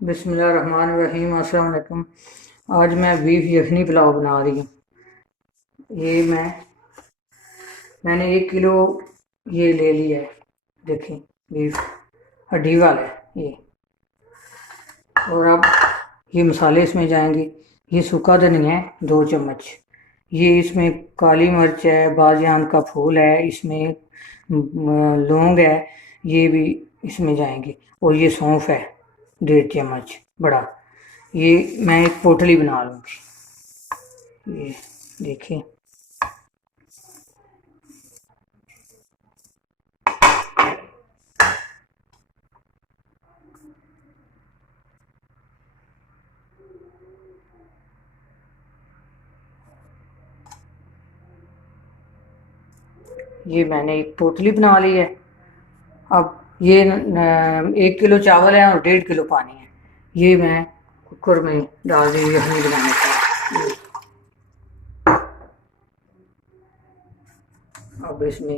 बिस्मिल्लाहिर्रहमानिर्रहीम। अस्सलाम वालेकुम। आज मैं बीफ यखनी पुलाव बना रही हूँ। ये मैंने 1 किलो ये ले लिया है। देखें, बीफ हड्डी वाला है ये। और अब ये मसाले इसमें जाएंगे। ये सूखा धनिया है 2 चम्मच। ये इसमें काली मिर्च है, बादियान का फूल है, इसमें लौंग है, ये भी इसमें जाएंगे। और ये सौंफ है 1.5 चम्मच बड़ा। ये मैं एक पोटली बना लूँगी। ये देखिए, ये मैंने एक पोटली बना ली है। अब ये 1 किलो चावल है और 1.5 किलो पानी है। ये मैं कुकर में डाल दी यखनी बनाने के लिए। अब इसमें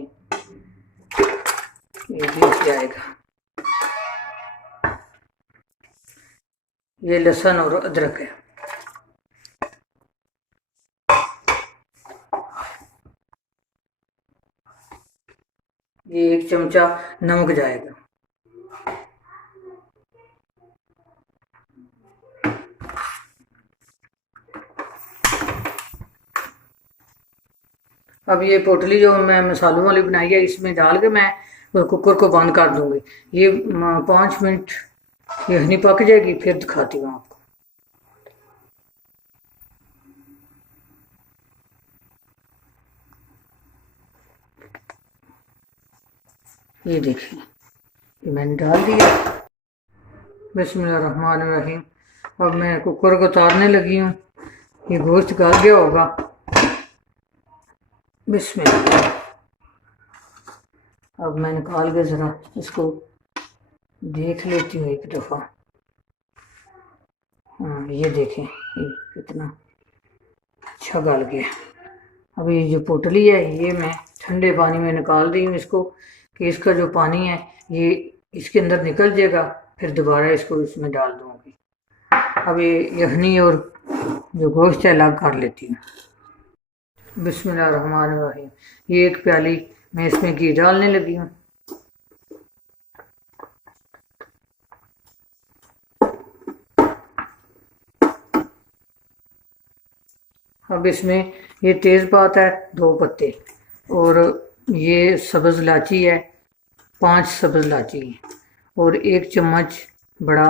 ये बीफ जाएगा। ये लहसुन और अदरक है। ये 1 चमचा नमक जाएगा। अब ये पोटली जो मैं मसालों वाली बनाई है, इसमें डाल के मैं कुकर को बंद कर दूंगी। ये 5 मिनट यखनी पक जाएगी, फिर दिखाती हूँ आपको। ये देखिए, ये मैंने डाल दिया। बिस्मिल्लाहिर्रहमानिर्रहीम। अब मैं कुकर को उतारने लगी हूँ। ये गोश्त गल गया होगा। बिस्मिल्लाह। अब मैं निकाल के ज़रा इसको देख लेती हूँ एक दफ़ा। हाँ, ये देखें, ये कितना अच्छा गल गया। अब ये जो पोटली है, ये मैं ठंडे पानी में निकाल रही हूँ इसको, कि इसका जो पानी है ये इसके अंदर निकल जाएगा। फिर दोबारा इसको इसमें डाल दूँगी। अब ये यखनी और जो गोश्त है अलग कर लेती हूँ। बिस्मिल्लाहिर्रहमानिर्रहीम। ये 1 प्याली मैं इसमें घी डालने लगी हूँ। अब इसमें ये तेज़पात है 2 पत्ते, और ये सब्ज़ इलायची है 5 सब्ज़ इलायची है, और 1 चम्मच बड़ा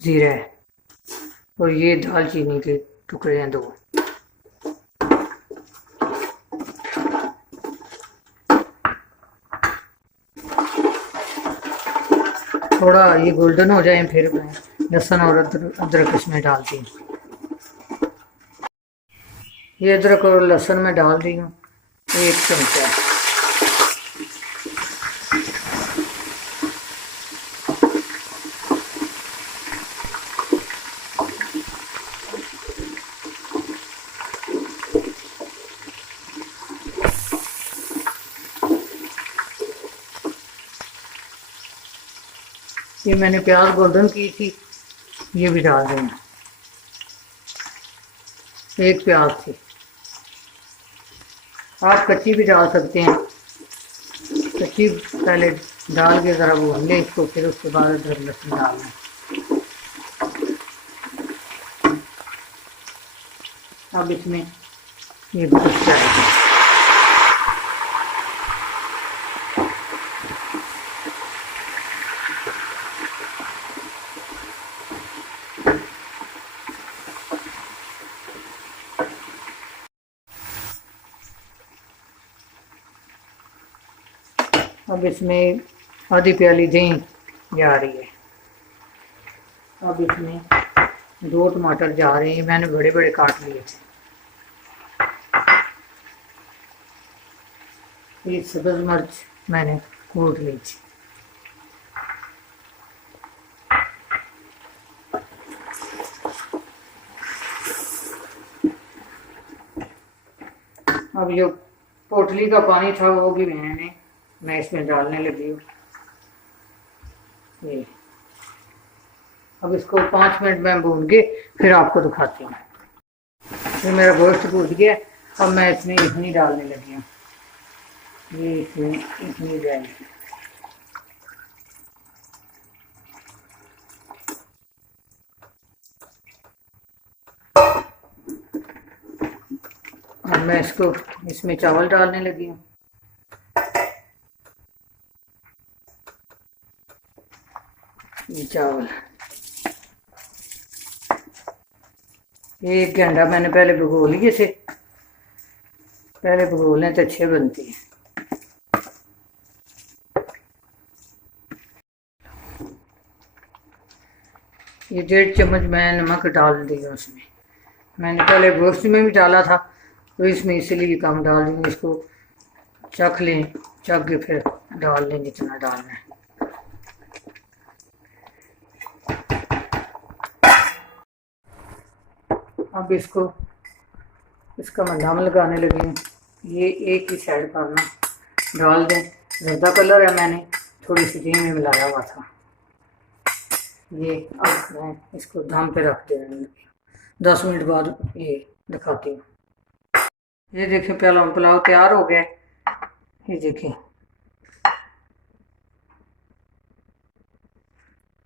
ज़ीरा है, और ये दालचीनी के टुकड़े हैं 2। थोड़ा ये गोल्डन हो जाए फिर मैं लहसुन और अदरक इसमें डालती हूँ। ये अदरक और लहसुन में डाल रही हूँ 1 चमचा। ये मैंने प्याज गोल्डन की थी, ये भी डाल देना। 1 प्याज थी, आप कच्ची भी डाल सकते हैं। कच्ची पहले डाल के ज़रा भून लें इसको, फिर उसके बाद अदरक लहसुन डालना। अब इसमें ये गोश्त डालेंगे। अब इसमें आधी प्याली दही जा रही है। अब इसमें 2 टमाटर जा रहे हैं, मैंने बड़े बड़े काट लिए थे। ये सब्ज़ मिर्च मैंने कूट ली थी। अब जो पोटली का पानी था वो भी मैं इसमें डालने लगी हूँ। ये अब इसको 5 मिनट में भून के फिर आपको दिखाती हूँ। ये मेरा गोश्त भून गया। अब मैं इसमें इतनी डालने लगी हूँ। ये इसमें इतनी जाएगी। अब मैं इसको इसमें चावल डालने लगी हूँ। ये चावल 1 घंटा मैंने पहले भिगो लिए थे। पहले भिगो लें तो अच्छे बनती है। ये 1.5 चम्मच मैं नमक डाल दिया उसमें। मैंने पहले गोश्त में भी डाला था तो इसमें इसलिए कम डाल दूँगी। इसको चख लें, चख के फिर डाल लें जितना डालना है। अब इसका मैं दम लगाने लगी हूँ। ये एक ही साइड करना डाल दें। ज़्यादा कलर है, मैंने थोड़ी सी घी में मिलाया हुआ था। ये अब मैं इसको दम पे रख देने लगी। 10 मिनट बाद ये दिखाती हूँ। ये देखिए पुलाव तैयार हो गया। ये देखिए।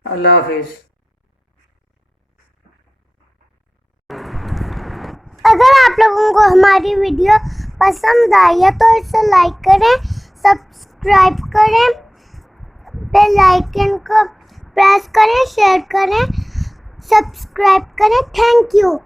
अल्लाह हाफिज़। अगर आप लोगों को हमारी वीडियो पसंद आई है तो इसे लाइक करें, सब्सक्राइब करें, बेल आइकन को प्रेस करें, शेयर करें, सब्सक्राइब करें। Thank you.